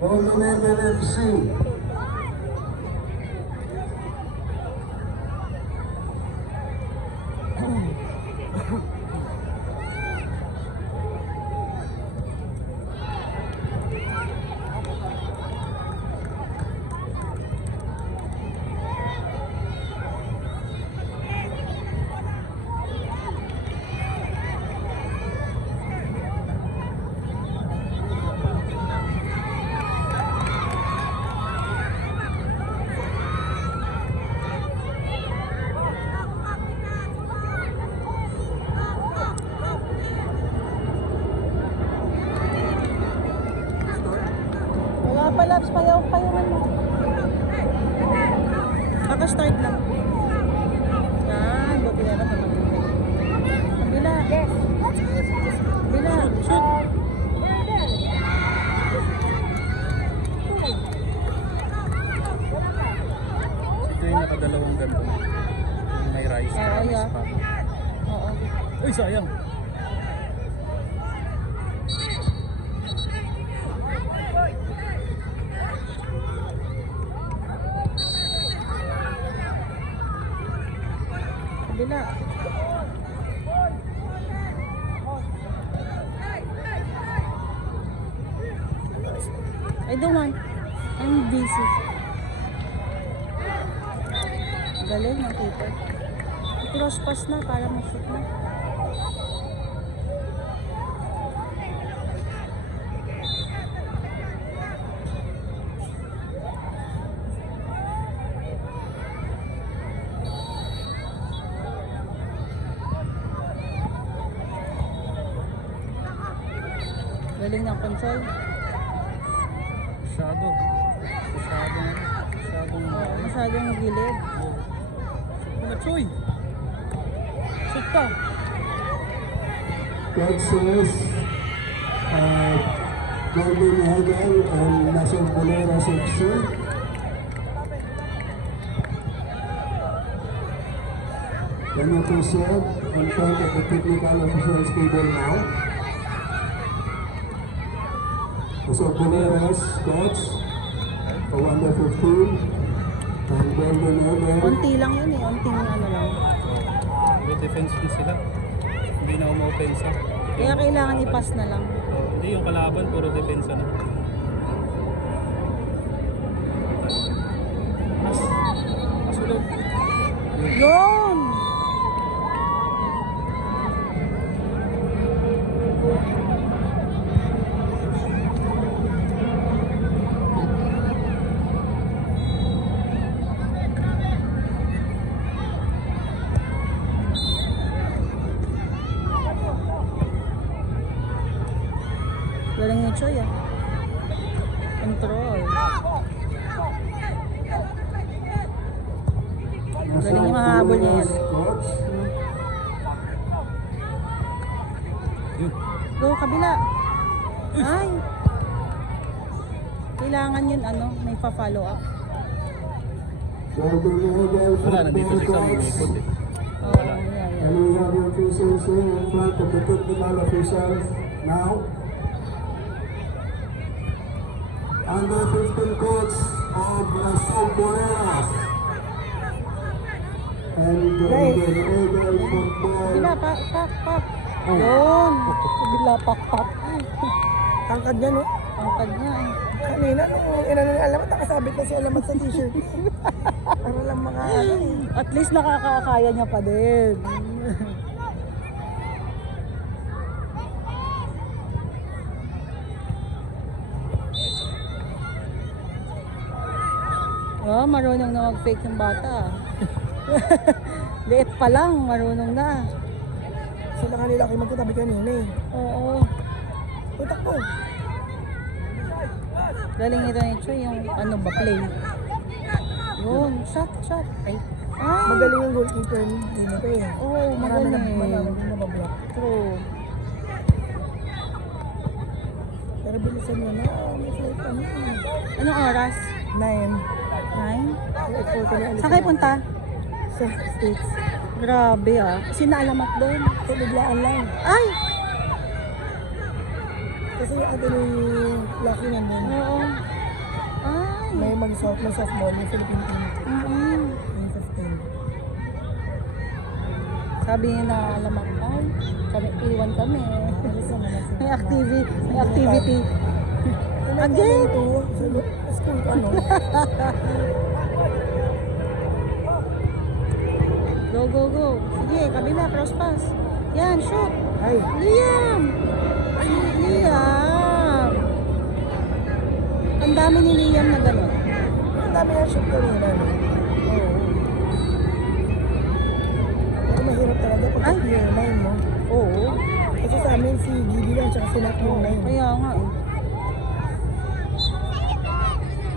Golden Eagle FC. Palaps pa yung mo. Kaka-start lang. Yan, buti na naman. Bila. Bila, shoot. Ito yung nakadalawang ganito. May rice. Oo, yeah. Oo. Uy, sayang. Bila. I don't want. I'm busy. Galing ng keeper. Cross pass na para ma-shoot na. Galing ng control. Masyadong gilid. Machoy. Shoot ka. God says, Golden Eagle and Nasong Boleras FC. Can you proceed in front of the technical officials table now? So Boleras, coach, a wonderful team, and Golden Eagle. Unti lang yun eh. Unting ano lang. Good defense din sila. Hindi na umu-offensa. Kaya kailangan i-pass na lang. Hindi yung kalaban, puro depensa na. Kasulog. Yun! Galing ni Choy ah. Control. Galing yung mahabol niya yan. Go, kabila. Ay! Kailangan yun ano, may pa-follow up. Wala, nandito si Sam yung ikot eh. Oh, yeah. And we have your officials here in front of the technical officials now. Under 15 coach of Nasong Boleras. And Golden Eagle football. Kabila, pak. Yun! Kabila, pak. Tangkad niya, no? Angkad niya eh. Kanina, nung inano ni Alamat, nakasabit na si Alamat sa t-shirt. Para lang mga ano eh. At least nakakakaya niya pa din. Oh, marunong na mag-fake yung bata. Liit pa lang, marunong na. Sila kanila kayo magkatabi kanina eh. Oo. Tutak ko. Galing ito ni Choy, yung ano ba, play. Yun, shot. Ay. Magaling yung goalkeeper dito eh. Oo, magaling. Marami na mablock. True. Pero bilisan nyo na, may flight pa na. Anong oras? 9. 9? Saan kayo punta? Sa States. Grabe ah. Kasi naalamat doon. Sa biglaan lang. Ay! Kasi yung ate ni Lucky nandun. Oo. Ay. May mag-softball, yung Philippine team. Yung 15. Sabi niya na alam ako, ay, kami, iwan kami. May activity. Again? Sa school ka, no? Go, go, go. Sige, kabila, cross pass. Yan, shoot. Ay, Liam! Liam! Ang dami ni Liam na gano'n. ang dami nga shoot kanina, no? Oo. Pero mahirap talaga pag Ay. clear line, no? Oo. Kasi sa amin, si Gigi lang, tsaka si Nak yung line. Kaya nga eh.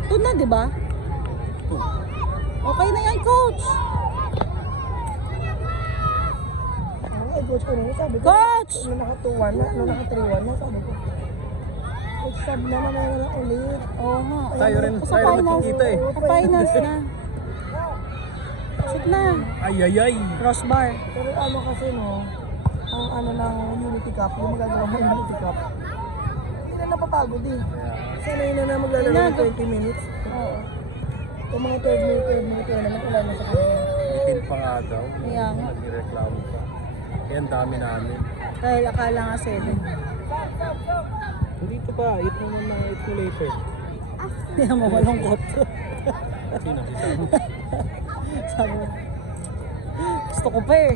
Ito na, di ba? Okay na yan, coach! Ay, coach ko nung sabi ko. Coach! Nung naka 2-1 na, nung naka 3-1 na, sabi ko. Coach, sub na naman na ulit. Oo nga. Tayo rin Sa finals, nakikita eh. sa finals na. Shoot na. Ay, ay, ay. Crossbar. Pero ano kasi, no, ang ano ng Unity Cup, yung magagawa mo yung Unity Cup, hindi na napapagod eh. Sanay na maglalaro ng 20 minutes. Oo. Kung mga 12 minute tournament, wala na sa kanila. Itin pa nga daw. Kaya nga. Nagreklamo pa. Kaya ang dami namin. Dahil akala nga 7. Dito pa, ito na ito later. Hindi mo malungkot. Sino? Sabi mo, gusto ko pa eh.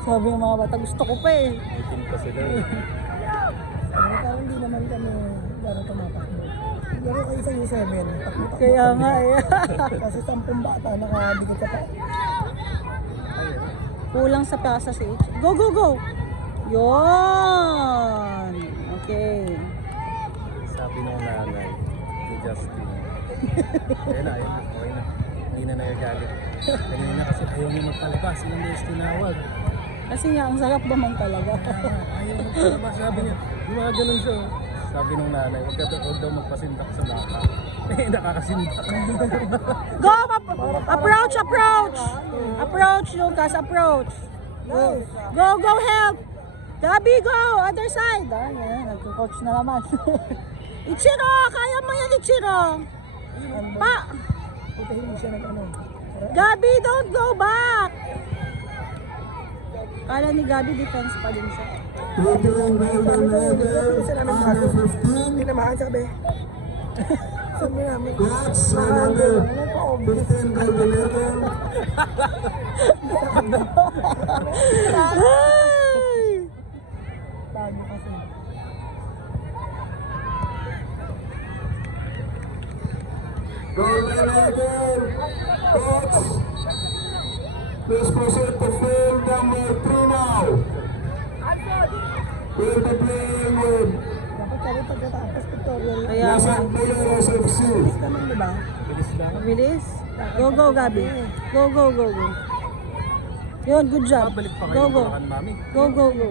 Sabi ng mga bata, gusto ko pa eh. Itin pa sila eh. Pero hindi naman kami gano'n tumatakbo. Laro kayo sa U7, takbo-takbo. Kaya nga eh. Kasi 10 bata nakadikit sa pa. Kulang sa pasa si H. Go, go, go! Yon. Okay. Sabi ng nanay ni Justin. Ayun na, okay na. Hindi na nagagalit. Kanina kasi ayaw niya magpalabas. Ilang beses tinawag. Kasi nga, ang sarap naman talaga. Ayaw magpalabas. Sabi niya, yung mga ganun siya. oh. Sabi ng nanay, huwag daw magpasindak sa baka. Eh, nakakasindak. Go! Approach, approach! Approach, Lucas, approach. Go, go, go, help! Gabi, go! Other side. Ah, yan, nagko-coach na naman. Ichiro! Kaya mo yan, Ichiro! Pa! Puta hindi siya nag-ano. Gabi, don't go back! Kala ni Gabi, defense pa din siya. Adrian Golden Medal, under 15. Tinamaan sabi. Sabi namin. Coach, number 15 Golden Medal. Ay! Paano kasi. Golden Medal. Coach, please proceed to field number 3 now. We'll be playing with Dapat sabi pagkatapos tutorial. Kaya nga, Nasan Players FC. Bilis naman, di ba? Bilis lang. bilis. Go, go, Gabi. Go, go, go, go. Yun, good job. Babalik pa Go, kayo go. Bulacan, mami. Go, go, go.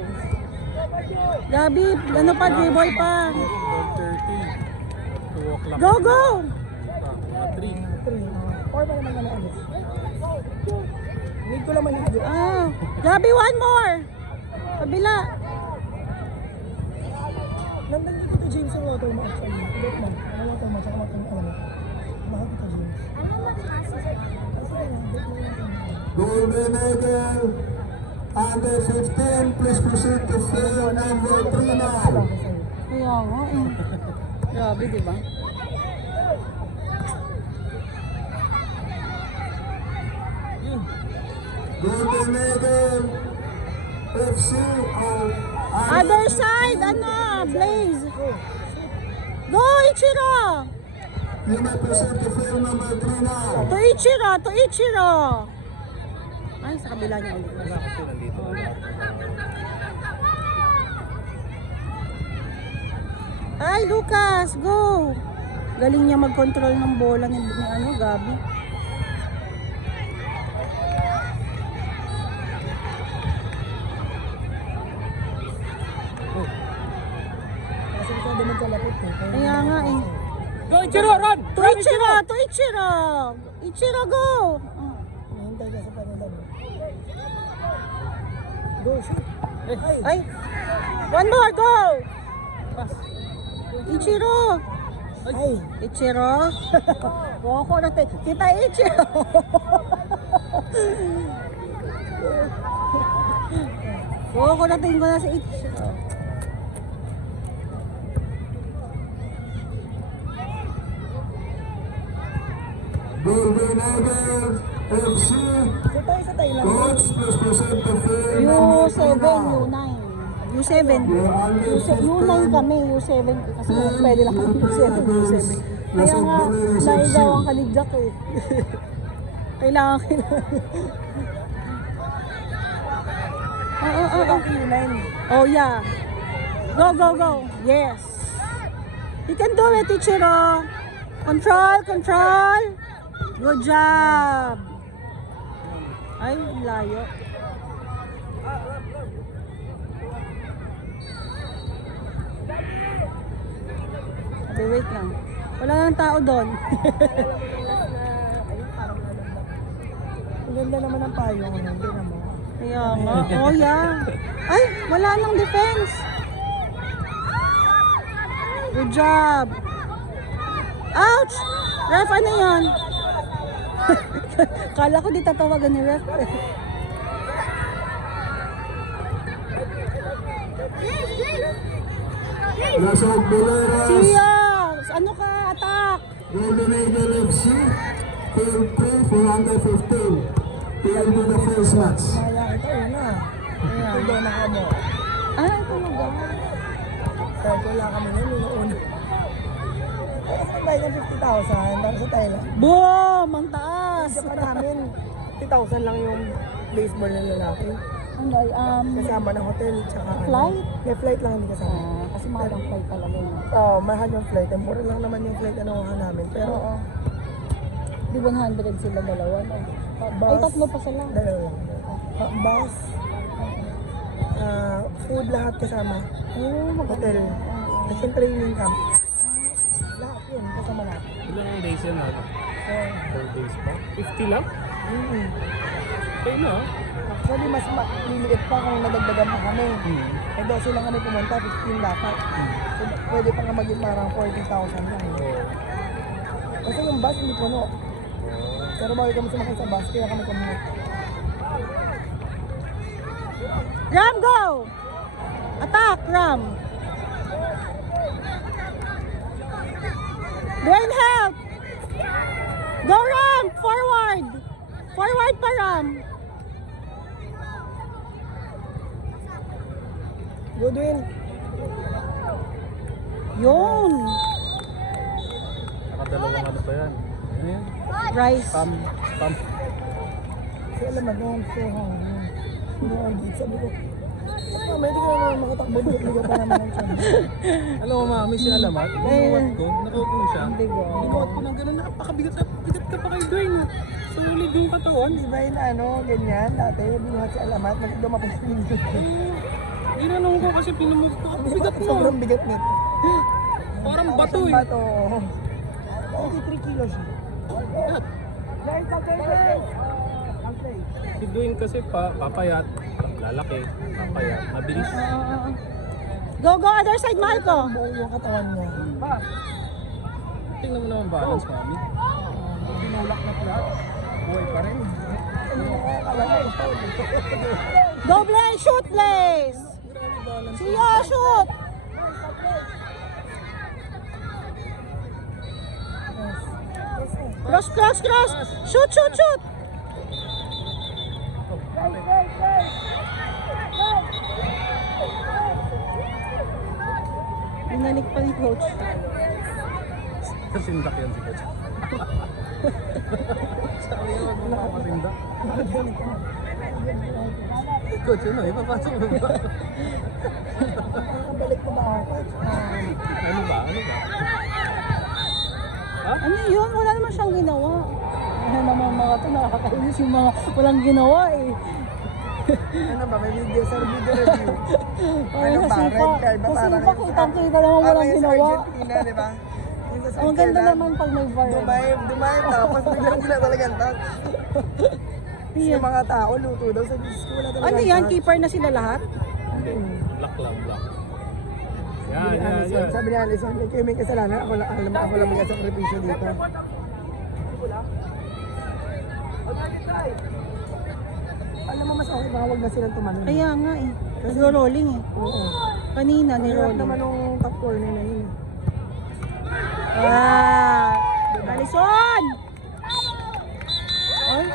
Gabi, ano pa, dribble pa. 12:30. 2 o'clock. Go, go! Mga 3. 3. Or ba naman na ulit? Need ko lang manigit. Ah, Gabi, one more. Kabila. Nandang dito to James yung water mo actually. Ibot mo. Ano water mo? Tsaka water mo. Ano? Mahal dito James. Ay, sige na. Ibot mo yung Golden Medal, under 15. Please proceed to field number 3 now. Kaya nga eh. Grabe, di ba? Golden Medal, FC of Other side, ano, Blaze. Go, Ichiro! You may proceed to field number 3 now. To Ichiro, to Ichiro! Ay, sa kabila niya ulit. Wala kasi nandito. Ay, Lucas, go! Galing niya mag-control ng bola ni ano, Gabi. Kasi masyado magkalapit eh. Kaya nga eh. Go, Ichiro! Run! To Ichiro, to Ichiro! Ichiro, go! Hintay ka sa panila mo. Go, shoot. Ay! One more, go! Pass. Ichiro! Ay, Ichiro? Woko na tayo. Kita Ichiro! Woko na tingin ko na si Ichiro. Golden FC. so tayo sa Thailand. Coach, please present the fair U7, number U9. U7. U9 kami, U7. Kasi pwede lang kami U7, U7. Kaya nga, naigaw ang kaligdak eh. Kailangan. Oh yeah. Go, go, go. Yes. You can do it, Ichiro. Control, control. Good job. Ay, layo. Sabi, wait lang. Wala nang tao doon. Ang ganda naman ng payong. Hindi naman. Kaya nga. Oh, yeah. Ay, wala nang defense. Good job. Ouch! Ref, ano yan? Kala ko di tatawagan ni Ref. Lasog Boleras. Siya! Ano ka? Attack! Golden Eagle FC. Field 3 for under 15. Here be the first match. Kaya ito una. Ito daw na kamo. Ay, talaga. Kaya wala kami nun, yung una. Kaya saan tayo ng 50,000 para sa Thailand? Boom! Ang taas! Sa pa namin, 50,000 lang yung baseball ng lalaki. Ano ay, Kasama ng hotel, tsaka Flight? May flight lang hindi kasama. kasi mahal ang flight talaga yun. Oo, mahal yung flight. Ang mura lang naman yung flight na nakuha namin. Pero, Oo. Di 100 sila dalawa, no? Ay, bus, tatlo pa sila. dalawa lang. Bus, food lahat kasama. Oo, Hotel. At yung training camp. Lahat yun, kasama lahat. Ilang days yan natin? 4 days pa? 50 lang? Mm-hmm. Okay na. Actually, mas liliit pa kung nadagdagan pa kami. Eh, 12 lang kami pumunta, 15 dapat. So, pwede pa nga maging parang 40,000 lang. Kasi yung bus hindi puno. Pero bago kami sumakay sa bus, kaya kami kumuha. Ram, go! Attack, Ram! Brain help! Go, Ram! Forward! Forward pa, Ram! Goodwin, Yun! Nakadalawang ano pa yan? Ano yan? Rice. Spam. kasi alam mo, doon so hungry. Hindi ako git. Sabi ko, may di ka naman makatakbo. Hindi pa naman ang sabi. Alam mo mami si Alamat, binuhat ko, nakaupo siya. Hindi ko. Binuhat ko ng gano'n, napakabigat ka pa kay Dwayne. Solid yung katawan. Di ba yun ano, ganyan, dati, binuhat si Alamat, nagdumapos sa pinito. Ginanong ko kasi pinumog ko. Ang bigat mo. Sobrang bigat nito. Parang bato eh. Bato. 23 kilos. Guys, okay. Si Dwayne kasi papayat, lalaki, papayat, mabilis. Go, go, other side, Marco! Buo yung katawan niya. Tingnan mo naman balance, mami. Tinulak na pala. Buhay pa rin. Go, Blaze! Shoot, Blaze! Grabe balance. Siya, shoot! Cross, cross, cross! Shoot, shoot, shoot! Binanik pa ni coach. Kasindak yan si Coach. Sabi nga, wag mo nakapasindak. Coach, ano, ipapasok mo ba? Balik ko ba ako? Ano ba? Ano yun? Wala naman siyang ginawa. Ano naman mga ito, nakakainis yung mga walang ginawa eh. Ano ba? May video sa video review. Ay, Ano ba? nasipa. Red card ba? Nasipa, kitang-kita naman walang yung sa ginawa. Argentina, di ba? Yung sa Ang ganda Switzerland, naman pag may VAR. Dumayib, tapos biglang wala talagang touch. Yung mga tao, luto daw sa Diyos ko, wala talagang Ano yan? touch. Keeper na sila lahat? Black lang, black. Yan, yan, yan. Sabi ni Alison, kayo may kasalanan, ako lang may sakripisyo dito. Alam mo, mas okay baka wag na silang tumanon. Kaya nga eh. Nag-rolling eh. Oo. Kanina Ang ni hirap rolling. naman nung top corner na yun. Ah! Alison! Ay!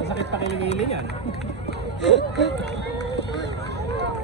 Sakit pa kiligili niyan.